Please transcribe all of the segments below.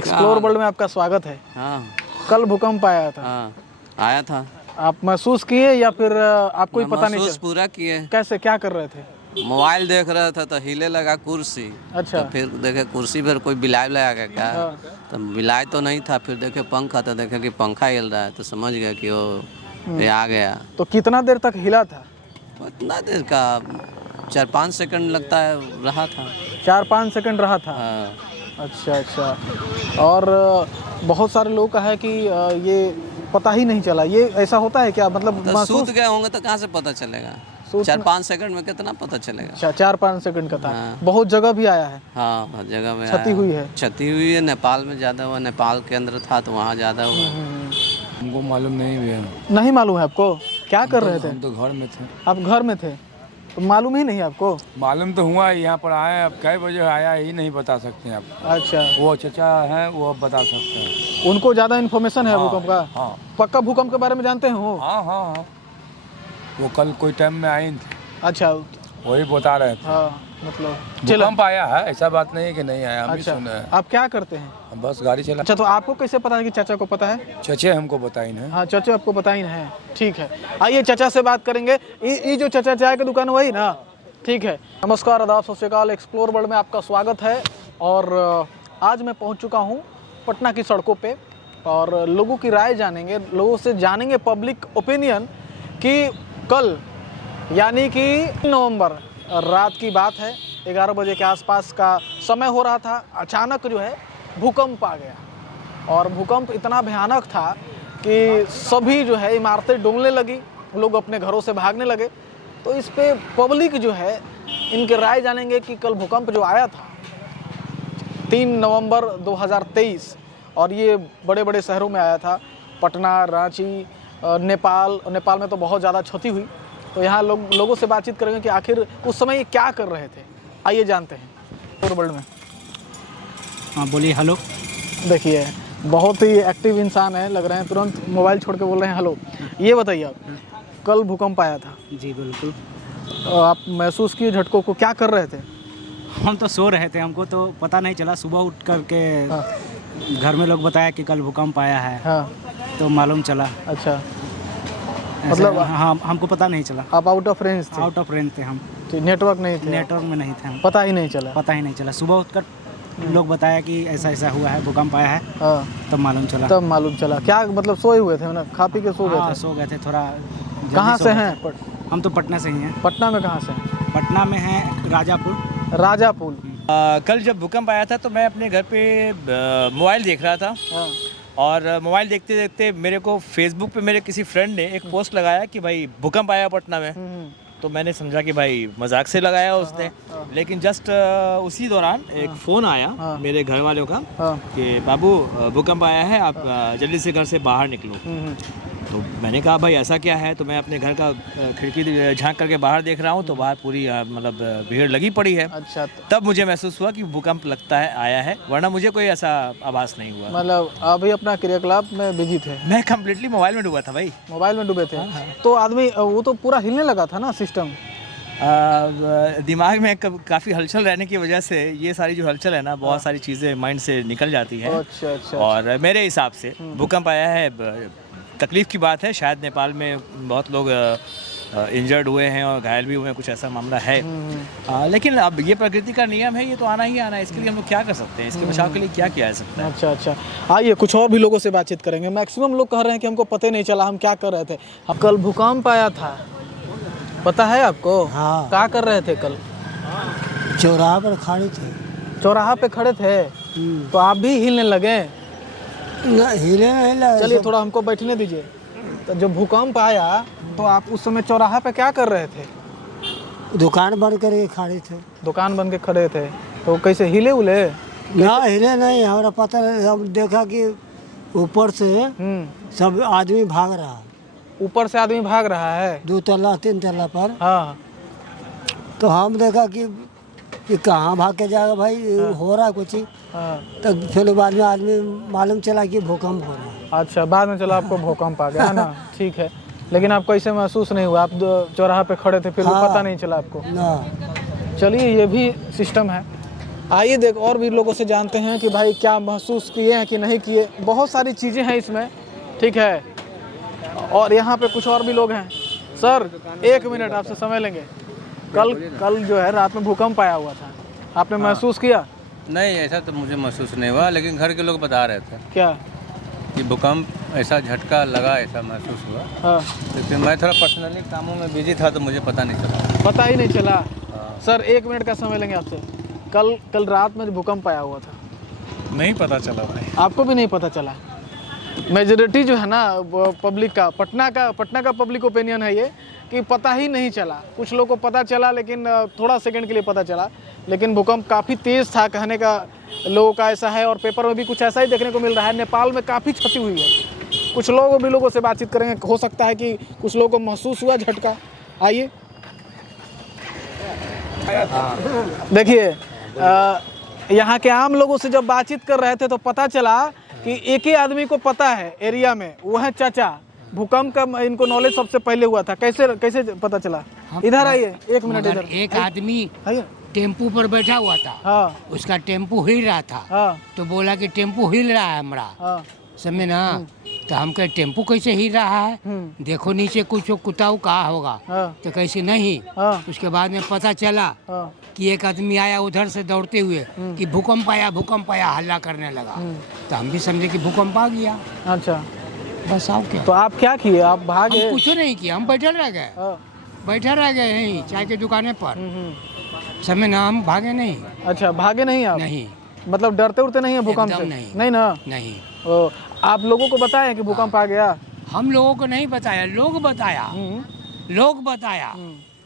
Explore world में आपका स्वागत है। हाँ कल भूकंप आया था। हाँ आया था। आप महसूस किए या फिर आपको ही पता नहीं महसूस चला? पूरा किए। कैसे, क्या कर रहे थे? मोबाइल देख रहा था तो हिले लगा कुर्सी। अच्छा। तो फिर देखे कुर्सी पर कोई बिलाई लगा गया क्या। हाँ। तो बिलाई तो नहीं था। फिर देखे पंखा, तो देखे कि पंखा हिल रहा है, तो समझ गया कि वो ये आ गया। तो कितना देर तक हिला था? उतना देर का 4-5 सेकंड लगता है रहा था। 4-5 सेकंड रहा था। हाँ। अच्छा अच्छा। और बहुत सारे लोग का है कि ये पता ही नहीं चला। ये ऐसा होता है क्या? मतलब तो महसूस सूत गए होंगे तो कहाँ से पता चलेगा। सूत 4-5 सेकंड में कितना पता चलेगा। अच्छा, 4-5 सेकंड का था। हाँ। बहुत जगह भी आया है। हाँ हर जगह में क्षति आया। हुई है। क्षति हुई है। नेपाल में ज़्यादा हुआ। नेपाल के अंदर था तो वहाँ ज़्यादा हुआ। हमको मालूम नहीं हुआ। नहीं मालूम है आपको? क्या कर रहे थे? हम तो घर में थे। आप घर में थे तो मालूम ही नहीं आपको? मालूम तो हुआ यहाँ पर आए, अब कै बजे आया ही नहीं बता सकते हैं आप। अच्छा, वो चचा हैं वो अब बता सकते हैं। उनको ज़्यादा इन्फॉर्मेशन है हाँ, भूकंप का? हाँ पक्का भूकंप के बारे में जानते हैं वो? हाँ हाँ हाँ। वो कल कोई टाइम में आई थी, अच्छा। वही बता रहे थे। हाँ, मतलब चला। भूकंप आया है, ऐसा बात नहीं है कि नहीं आया, हम भी अच्छा, सुने हैं। आप क्या करते हैं? हम बस गाड़ी चला। अच्छा, तो आपको कैसे पता है कि चाचा को पता है? चचे हमको बताई नहीं। हाँ, चाचा आपको पता ही नहीं है। ठीक है, आइए चाचा से बात करेंगे। ये जो चाचा चाय की दुकान वही ना? ठीक है। नमस्कार, आदाब, सत श्री अकाल। एक्सप्लोर वर्ल्ड में आपका स्वागत है। और आज मैं पहुंच चुका हूं पटना की सड़कों पे और लोगों की राय जानेंगे, लोगों से जानेंगे पब्लिक ओपिनियन कि कल यानी कि 3 नवंबर रात की बात है, 11 बजे के आसपास का समय हो रहा था। अचानक जो है भूकंप आ गया और भूकंप इतना भयानक था कि सभी जो है इमारतें डूबने लगी, लोग अपने घरों से भागने लगे। तो इस पे पब्लिक जो है इनके राय जानेंगे कि कल भूकंप जो आया था 3 नवंबर 2023 और ये बड़े बड़े शहरों में आया था, पटना, रांची, नेपाल में तो बहुत ज़्यादा क्षति हुई। तो यहाँ लोगों से बातचीत करेंगे कि आखिर उस समय ये क्या कर रहे थे। आइए जानते हैं वर्ल्ड में। हाँ बोलिए। हेलो। देखिए बहुत ही एक्टिव इंसान है, लग रहे हैं तुरंत मोबाइल छोड़ के बोल रहे हैं हेलो। ये बताइए आप, कल भूकंप आया था, जी बिल्कुल। आप महसूस किए झटकों को? क्या कर रहे थे? हम तो सो रहे थे, हमको तो पता नहीं चला। सुबह उठ कर के हाँ। घर में लोग बताया कि कल भूकंप आया है। हाँ। तो मालूम चला। अच्छा, मतलब हाँ, हमको पता नहीं चला। आप आउट ऑफ रेंज थे? आउट ऑफ रेंज थे हम। नेटवर्क नहीं थे? नेटवर्क में नहीं थे हम। पता ही नहीं चला? पता ही नहीं चला। सुबह उठकर लोग बताया कि ऐसा ऐसा हुआ है, भूकंप आया है। हाँ, तब मालूम चला। तब मालूम चला। क्या मतलब सोए हुए थे ना, खा पी के सो गए हाँ, थे? सो गए थे थोड़ा। जल्दी कहाँ सो से गए हैं? थे। हम तो पटना से ही हैं। पटना में कहाँ से हैं? पटना में है राजापुर। राजापुर। कल जब भूकंप आया था तो मैं अपने घर पे मोबाइल देख रहा था हाँ। और मोबाइल देखते देखते मेरे को फेसबुक पे मेरे किसी फ्रेंड ने एक पोस्ट लगाया कि भाई भूकंप आया पटना में। तो मैंने समझा कि भाई मजाक से लगाया उसने। लेकिन जस्ट उसी दौरान एक फ़ोन आया मेरे घर वालों का कि बाबू भूकंप आया है, आप जल्दी से घर से बाहर निकलो। तो मैंने कहा भाई ऐसा क्या है। तो मैं अपने घर का खिड़की झांक करके बाहर देख रहा हूँ तो बाहर पूरी मतलब भीड़ लगी पड़ी है। अच्छा, तब मुझे महसूस हुआ कि भूकंप लगता है आया है, वरना मुझे कोई ऐसा आभास नहीं हुआ। मतलब अभी अपना क्रियाकलाप में बिजी थे? मैं कम्प्लीटली मोबाइल में डूबा था भाई। मोबाइल में डूबे थे? तो आदमी वो तो पूरा हिलने लगा था ना सिस्टम? दिमाग में काफ़ी हलचल रहने की वजह से ये सारी जो हलचल है ना, बहुत सारी चीज़ें माइंड से निकल जाती हैं। अच्छा अच्छा। और मेरे हिसाब से भूकंप आया है, तकलीफ़ की बात है। शायद नेपाल में बहुत लोग इंजर्ड हुए हैं और घायल भी हुए हैं, कुछ ऐसा मामला है। लेकिन अब ये प्रकृति का नियम है, ये तो आना ही आना है। इसके लिए हम लोग क्या कर सकते हैं? इसके बचाव के लिए क्या किया जा सकता है? अच्छा अच्छा। आइए कुछ और भी लोगों से बातचीत करेंगे। मैक्सिमम लोग कह रहे हैं कि हमको पता नहीं चला हम क्या कर रहे थे। अब कल भूकंप आया था, पता है आपको? हाँ। क्या कर रहे थे कल? चौराहा पर खड़े थे। चौराहा पे खड़े थे तो आप भी हिलने लगे? हिले नहीं लगे। चलिए थोड़ा हमको बैठने दीजिए। तो जब भूकंप आया तो आप उस समय चौराहा पे क्या कर रहे थे? दुकान बंद करके खड़े थे। दुकान बन के खड़े थे तो कैसे हिले उले? ना हिले नहीं, हमारा पता नहीं। हम देखा कि ऊपर से सब आदमी भाग रहा है। ऊपर से आदमी भाग रहा है 2 तल्ला 3 तल्ला पर। हाँ। तो हम देखा कि कहाँ भाग के जाएगा भाई, हो रहा कुछ ही। हाँ। तब फिर बाद में आदमी मालूम चला कि भूकंप हो रहा है। अच्छा, बाद में चला आपको भूकंप आ गया है ना? ठीक है, लेकिन आपको ऐसे महसूस नहीं हुआ? आप चौराहा पे खड़े थे फिर भी हाँ। पता नहीं चला आपको? ना। चलिए ये भी सिस्टम है। आइए देख और भी लोगों से जानते हैं कि भाई क्या महसूस किए हैं कि नहीं किए। बहुत सारी चीज़ें हैं इसमें, ठीक है। और यहाँ पे कुछ और भी लोग हैं। सर 1 मिनट आपसे समय लेंगे। कल जो है रात में भूकंप आया हुआ था, आपने महसूस किया? नहीं, ऐसा तो मुझे महसूस नहीं हुआ, लेकिन घर के लोग बता रहे थे क्या? कि भूकंप ऐसा झटका लगा, ऐसा महसूस हुआ। हाँ, लेकिन मैं थोड़ा पर्सनली कामों में बिजी था तो मुझे पता नहीं चला। पता ही नहीं चला। सर 1 मिनट का समय लेंगे आपसे। कल रात में जो भूकंप आया हुआ था, नहीं पता चला भाई। आपको भी नहीं पता चला? मेजोरिटी जो है ना पब्लिक का, पटना का पब्लिक ओपिनियन है ये कि पता ही नहीं चला। कुछ लोगों को पता चला, लेकिन थोड़ा सेकंड के लिए पता चला। लेकिन भूकंप काफ़ी तेज़ था, कहने का लोगों का ऐसा है। और पेपर में भी कुछ ऐसा ही देखने को मिल रहा है। नेपाल में काफ़ी क्षति हुई है। कुछ लोगों से बातचीत करेंगे, हो सकता है कि कुछ लोगों को महसूस हुआ झटका। आइए देखिए, यहाँ के आम लोगों से जब बातचीत कर रहे थे तो पता चला कि एक ही आदमी को पता है एरिया में, वो है चाचा। भूकंप का इनको नॉलेज सबसे पहले हुआ था। कैसे पता चला? इधर आइए 1 मिनट इधर। एक आदमी आइए। टेम्पू पर बैठा हुआ था। हाँ उसका टेम्पू हिल रहा था। हाँ तो बोला कि टेम्पू हिल रहा है हमारा, हाँ। समझे ना। तो हम कहे टेम्पू कैसे हिल रहा है, देखो नीचे कुछ कुताऊ कहा होगा। हाँ। तो कैसे नहीं। हाँ। उसके बाद में पता चला हाँ। कि एक आदमी आया उधर से दौड़ते हुए कि भूकंप आया, हल्ला करने लगा। तो हम भी समझे कि भूकंप आ गया। अच्छा, बस आओ क्या। तो आप क्या किए? आप भागे? हम कुछ नहीं किया, हम बैठे रह गए। हाँ। बैठे रह गए यहीं चाय की दुकाने पर। समय ना, हम भागे नहीं। अच्छा, भागे नहीं आप? नहीं, मतलब डरते उड़ते नहीं है भूकंप से? एकदम नहीं ना। नहीं। ओ, आप लोगों को बताया कि भूकंप आ गया? हम लोगों को नहीं बताया, लोग बताया।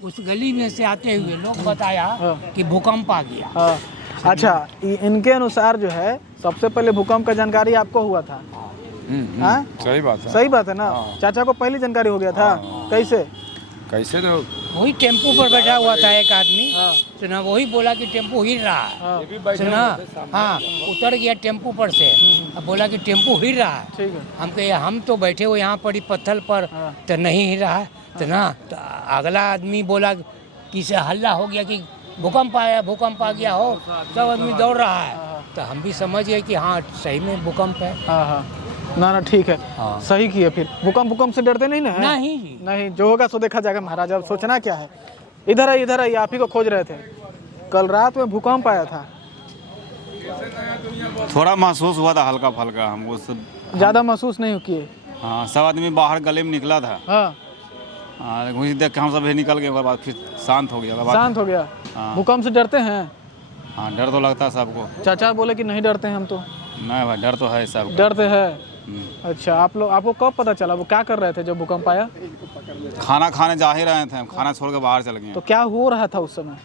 उस गली में से आते हुए लोग बताया कि भूकंप आ गया। हाँ। अच्छा, इनके अनुसार जो है सबसे पहले भूकंप का जानकारी आपको हुआ था? हाँ? सही बात है। सही बात है ना। चाचा को पहली जानकारी हो गया था? कैसे? तो वही टेम्पू पर बैठा हुआ था एक आदमी। तो ना वही बोला कि टेम्पू हिल रहा है। सुना? हाँ, उतर गया टेम्पू पर से। अब बोला कि टेम्पू हिल रहा है। ठीक है। हम कहे हम तो बैठे हुए यहाँ पर ही पत्थर पर, तो नहीं हिल रहा है। तो ना, तो अगला आदमी बोला कि से हल्ला हो गया कि भूकंप आ गया हो, सब आदमी दौड़ रहा है। तो हम भी समझ गए कि हाँ सही में भूकंप है। हाँ हाँ, ना ठीक है। हाँ। सही किए। फिर भूकंप से डरते नहीं ना? नहीं जी। नहीं, जो होगा सो देखा जाएगा महाराज। अब सोचना क्या है। इधर आइए, आप ही को खोज रहे थे। कल रात में भूकंप आया था। थोड़ा महसूस हुआ था, हल्का फल्का। हमको सब ज़्यादा महसूस नहीं किए? हाँ, सब आदमी बाहर गले में निकला था। हाँ, वहीं देख के हम सब निकल गए। बाद फिर शांत हो गया। शांत हो गया। हाँ। भूकंप से डरते हैं? हाँ, डर तो लगता है सबको। चाचा बोले कि नहीं डरते हैं हम तो। नहीं भाई, डर तो है सबको। डरते हैं। अच्छा, आपको कब पता चला? वो क्या कर रहे थे जब भूकंप आया? खाना खाने जा ही रहे थे, हम खाना छोड़ के बाहर चल गए। तो क्या हो रहा था उस समय?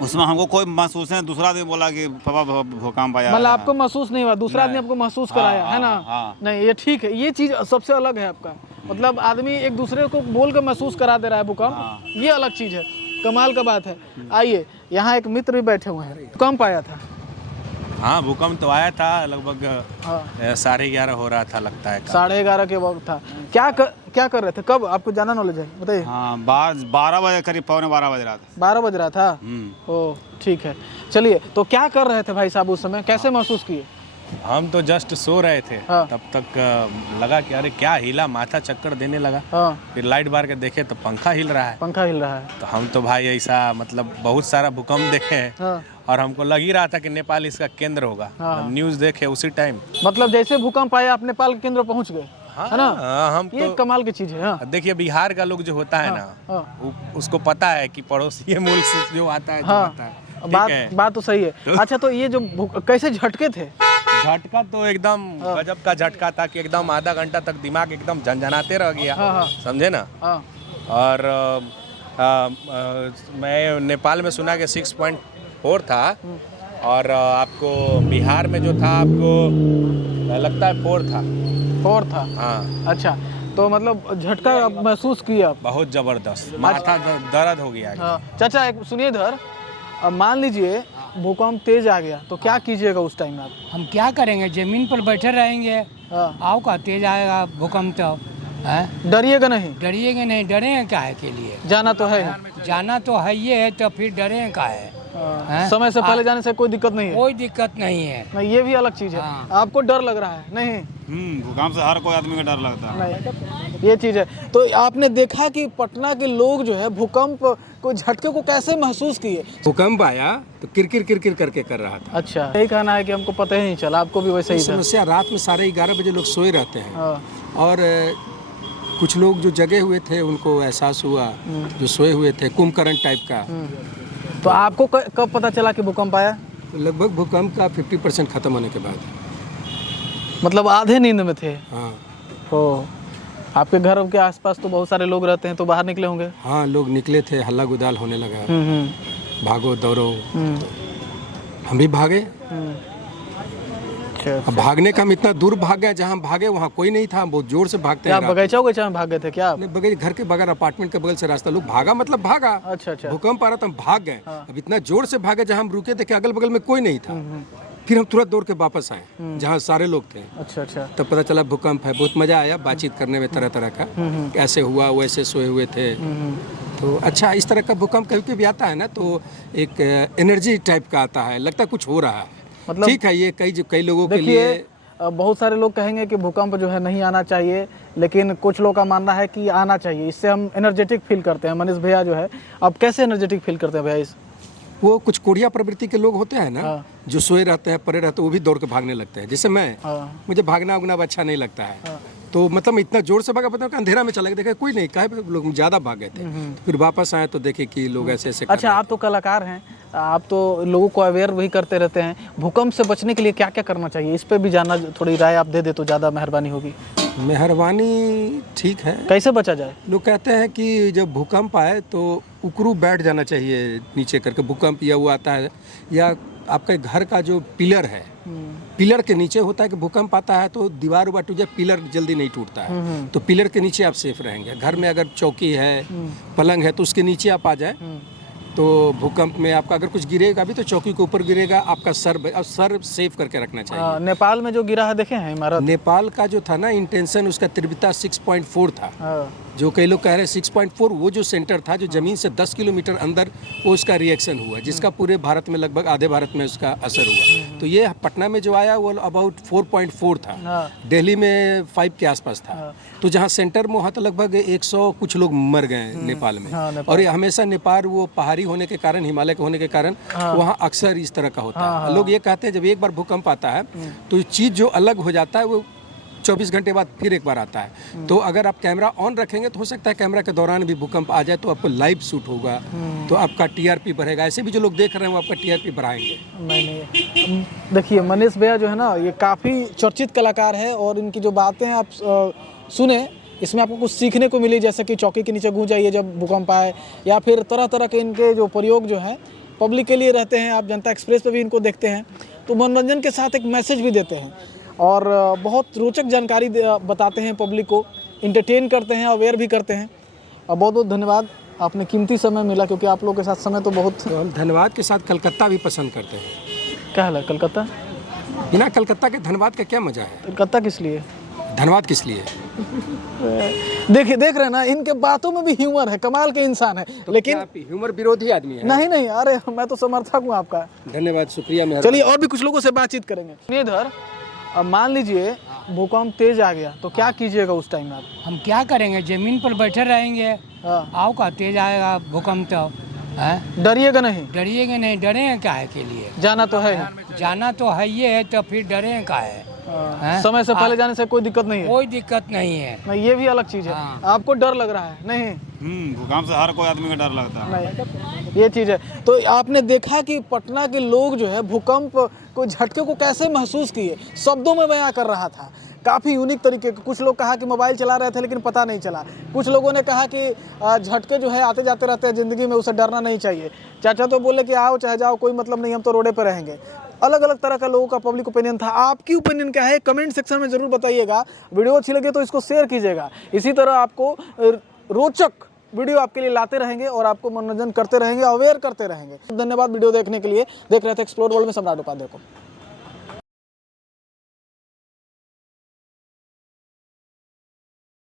उसमें हमको कोई महसूस नहीं। दूसरा आदमी बोला कि पापा भूकंप आया। मतलब आपको महसूस नहीं हुआ, दूसरा आदमी आपको महसूस कराया है ना? हाँ। नहीं, ये ठीक है। ये चीज़ सबसे अलग है आपका। मतलब आदमी एक दूसरे को बोल कर महसूस करा दे रहा है भूकंप। ये अलग चीज़ है, कमाल का बात है। आइए, यहाँ एक मित्र भी बैठे हुए हैं। भूकंप आया था? हाँ, भूकंप तो आया था। लगभग हाँ। 11:30 हो रहा था, लगता है। 11:30 के वक्त था। क्या कर रहे थे? कब? आपको ज़्यादा नॉलेज है, बताइए। हाँ, 12 बजे करीब, 11:15 बज रहा था। 12 बज रहा था। ओह, ठीक है। चलिए, तो क्या कर रहे थे भाई साहब उस समय? कैसे महसूस किए? हम तो जस्ट सो रहे थे। हाँ। तब तक लगा कि अरे क्या हिला, माथा चक्कर देने लगा। हाँ। फिर लाइट बार के देखे तो पंखा हिल रहा है। पंखा हिल रहा है। तो हम तो भाई ऐसा मतलब बहुत सारा भूकंप देखे हैं। हाँ। और हमको लग ही रहा था कि नेपाल इसका केंद्र होगा। हाँ। न्यूज़ देखे उसी टाइम। मतलब जैसे भूकंप आया आप नेपाल के केंद्र पहुंच गए, है ना? हम ये तो कमाल की चीज है। हाँ। देखिए, बिहार का लोग जो होता है ना, उसको पता है कि पड़ोसी मुल्क से जो आता है, जो हाँ। आता है। ठीक है। बात तो सही है। अच्छा, तो ये जो कैसे झटके थे? झटका तो एकदम गजब का झटका था कि एकदम आधा घंटा तक दिमाग एकदम झंझनाते रह गया। हाँ। समझे ना। हाँ। और मैं नेपाल में सुना कि 6.4 था। और आपको बिहार में जो था आपको लगता है 4 था। हाँ। अच्छा, तो मतलब झटका महसूस किया? बहुत जबरदस्त, माथा दर्द हो गया। हाँ। चाचा एक सुनिए इधर। अब मान लीजिए भूकंप तेज आ गया तो क्या कीजिएगा उस टाइम आप? हम क्या करेंगे, जमीन पर बैठे रहेंगे। हाँ। आओ का तेज आएगा भूकंप तो है। डरिएगा नहीं? डरिएगा नहीं, डरेंगे काहे के लिए? जाना तो है। जाना तो है, ये है तो फिर डरें का है? हैं? समय से पहले जाने से कोई दिक्कत नहीं है? कोई दिक्कत नहीं है। नहीं, ये भी अलग चीज़ है। हाँ। आपको डर लग रहा है? नहीं भूकंप से हर कोई आदमी का डर लगता है। नहीं, ये चीज़ है। तो आपने देखा कि पटना के लोग जो है भूकंप को झटके को कैसे महसूस किए? भूकंप आया तो किरकिर किरकिर करके कर रहा था। अच्छा, यही कहना है कि हमको पता ही नहीं चला, आपको भी वैसे ही था? समस्या रात में 11:30 बजे लोग सोए रहते हैं हाँ। और कुछ लोग जो जगे हुए थे उनको एहसास हुआ, जो सोए हुए थे, कुंभकर्ण टाइप का। तो आपको कब पता चला कि भूकंप आया? लगभग भूकंप का 50% खत्म होने के बाद। मतलब आधे नींद में थे? हाँ ओ, आपके घर के आसपास तो बहुत सारे लोग रहते हैं, तो बाहर निकले होंगे? हाँ, लोग निकले थे, हल्ला गुदाल होने लगा, भागो दौड़ो। हम भी भागे। अब भागने का हम इतना दूर भाग गए, जहाँ हम भागे वहाँ कोई नहीं था, हम बहुत जोर से भागते क्या हैं। बगीचा में भाग गए थे क्या आप? बगैर घर के बगैर अपार्टमेंट के बगल से रास्ता, लोग भागा मतलब भागा। अच्छा अच्छा। भूकंप आ रहा था, हम भाग गए। अब इतना जोर से भागे, जहाँ हम रुके थे कि अगल बगल में कोई नहीं था। फिर हम तुरंत दौड़ के वापस आए जहाँ सारे लोग थे। अच्छा अच्छा। तब पता चला भूकंप है। बहुत मजा आया बातचीत करने में, तरह तरह का कैसे हुआ, वैसे सोए हुए थे। तो अच्छा, इस तरह का भूकंप कभी कभी आता है ना, तो एक एनर्जी टाइप का आता है, लगता है कुछ हो रहा है। मतलब ठीक है, ये कई लोगों के लिए बहुत सारे लोग कहेंगे कि भूकंप जो है नहीं आना चाहिए, लेकिन कुछ लोगों का मानना है कि आना चाहिए, इससे हम एनर्जेटिक फील करते हैं। मनीष भैया जो है, आप कैसे एनर्जेटिक फील करते हैं भैया? इस वो कुछ कोढ़िया प्रवृत्ति के लोग होते हैं ना, हाँ। जो सोए रहते हैं, पड़े रहते हैं, वो भी दौड़ के भागने लगते हैं। जैसे मैं, मुझे भागना उगना अच्छा नहीं लगता है। तो मतलब इतना जोर से भागा, पता अंधेरा में चला गया, देखा कोई नहीं, काहे लोग ज़्यादा भाग गए थे। तो फिर वापस आए तो देखे कि लोग ऐसे ऐसे। अच्छा, आप तो कलाकार हैं, आप तो लोगों को अवेयर भी करते रहते हैं। भूकंप से बचने के लिए क्या क्या करना चाहिए, इस पे भी जानना, थोड़ी राय आप दे दे तो ज़्यादा मेहरबानी होगी। मेहरबानी, ठीक है। कैसे बचा जाए? लोग कहते हैं कि जब भूकंप आए तो उकरू बैठ जाना चाहिए नीचे करके। भूकंप या वो आता है, या आपके घर का जो पिलर है, पिलर के नीचे होता है कि भूकंप आता है तो दीवार उवार टूट जाए, पिलर जल्दी नहीं टूटता है। तो पिलर के नीचे आप सेफ रहेंगे। घर में अगर चौकी है, पलंग है, तो उसके नीचे आप आ जाए, तो भूकंप में आपका अगर कुछ गिरेगा भी तो चौकी के ऊपर गिरेगा, आपका सर सेफ करके रखना चाहिए। नेपाल में जो गिरा है देखे हैं इमारत? नेपाल का जो था ना इंटेंशन, उसका तीव्रता 6.4 था। जो कई लोग कह रहे हैं 6.4, वो जो सेंटर था, जो जमीन से 10 किलोमीटर अंदर, वो उसका रिएक्शन हुआ, जिसका पूरे भारत में लगभग आधे भारत में उसका असर हुआ। तो ये पटना में जो आया वो अबाउट 4.4 था। दिल्ली में 5 के आसपास था। तो जहाँ सेंटर में हुआ तो लगभग 100 कुछ लोग मर गए नेपाल में। और ये हमेशा नेपाल वो पहाड़ी होने के कारण, हिमालय के होने के कारण, वहाँ अक्सर इस तरह का होता है। लोग ये कहते हैं जब एक बार भूकंप आता है तो ये चीज़ जो अलग हो जाता है, वो 24 घंटे बाद फिर एक बार आता है। तो अगर आप कैमरा ऑन रखेंगे तो हो सकता है कैमरा के दौरान भी भूकंप आ जाए, तो आपको लाइव शूट होगा, तो आपका टीआरपी बढ़ेगा। ऐसे भी जो लोग देख रहे हैं वो आपका टीआरपी बढ़ाएंगे। नहीं, देखिए मनीष भैया जो है ना, ये काफ़ी चर्चित कलाकार है, और इनकी जो बातें हैं आप सुने, इसमें आपको कुछ सीखने को मिली, जैसे कि चौकी के नीचे घुस जाइए जब भूकंप आए, या फिर तरह तरह के इनके जो प्रयोग जो हैं पब्लिक के लिए रहते हैं। आप जनता एक्सप्रेस पे भी इनको देखते हैं, तो मनोरंजन के साथ एक मैसेज भी देते हैं, और बहुत रोचक जानकारी बताते हैं पब्लिक को, इंटरटेन करते हैं, अवेयर भी करते हैं। और बहुत बहुत धन्यवाद, आपने कीमती समय मिला, क्योंकि आप लोगों के साथ समय तो बहुत। तो हम धन्यवाद के साथ कलकत्ता भी पसंद करते हैं। क्या हाल है कलकत्ता? बिना कलकत्ता के धन्यवाद का क्या मजा है? कलकत्ता किस लिए? धन्यवाद किस लिए? देखिए, देख रहे हैं ना, इनके बातों में भी ह्यूमर है, कमाल के इंसान है। तो लेकिन आप ह्यूमर विरोधी आदमी है? नहीं नहीं, अरे मैं तो समर्थक हूँ आपका। धन्यवाद, शुक्रिया। चलिए और भी कुछ लोगों से बातचीत करेंगे। इधर अब मान लीजिए भूकंप तेज आ गया तो क्या कीजिएगा उस टाइम में आप? हम क्या करेंगे, जमीन पर बैठे रहेंगे। आओ का तेज आएगा भूकंप तो डरिएगा नहीं? डरिएगा नहीं, डरे क्या है के लिए? जाना तो है, जाना तो है, ये है तो फिर डरे का है? समय से पहले जाने से कोई दिक्कत नहीं है? कोई दिक्कत नहीं है। नहीं, ये भी अलग चीज़ है। आपको डर लग रहा है? नहीं, भूकंप से हर कोई आदमी का डर लगता है। नहीं, ये चीज़ है। तो आपने देखा कि पटना के लोग जो है भूकंप को झटके को कैसे महसूस किए, शब्दों में बयां कर रहा था, काफ़ी यूनिक तरीके के। कुछ लोग कहा कि मोबाइल चला रहे थे लेकिन पता नहीं चला। कुछ लोगों ने कहा कि झटके जो है आते जाते रहते हैं ज़िंदगी में, उसे डरना नहीं चाहिए। चाचा तो बोले कि आओ चाहे जाओ कोई मतलब नहीं, हम तो रोडे पर रहेंगे। अलग अलग तरह का लोगों का पब्लिक ओपिनियन था। आपकी ओपिनियन क्या है, कमेंट सेक्शन में ज़रूर बताइएगा। वीडियो अच्छी लगे तो इसको शेयर कीजिएगा। इसी तरह आपको रोचक वीडियो आपके लिए लाते रहेंगे और आपको मनोरंजन करते रहेंगे, अवेयर करते रहेंगे। धन्यवाद वीडियो देखने के लिए। देख रहे थे एक्सप्लोर वर्ल्ड में सम्राट उपाध्याय को।